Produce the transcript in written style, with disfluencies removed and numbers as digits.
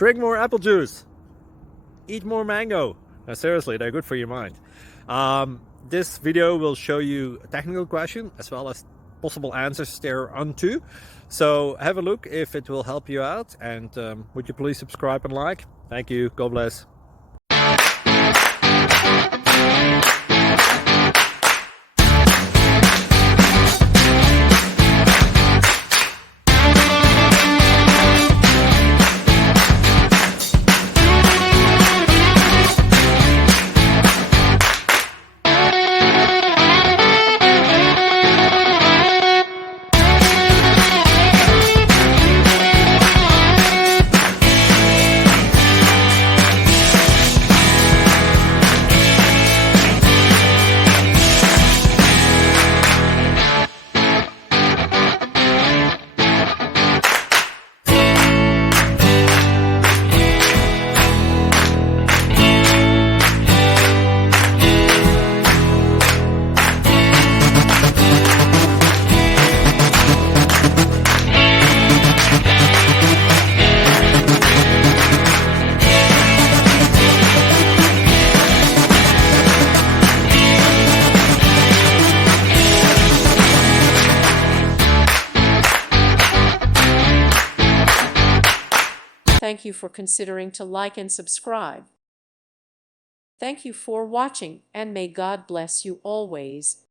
Drink more apple juice. Eat more mango. Now, seriously, they're good for your mind. This video will show you a technical question as well as possible answers thereunto. So have a look if it will help you out, and would you please subscribe and like? Thank you. God bless. Thank you for considering to like and subscribe. Thank you for watching, and may God bless you always.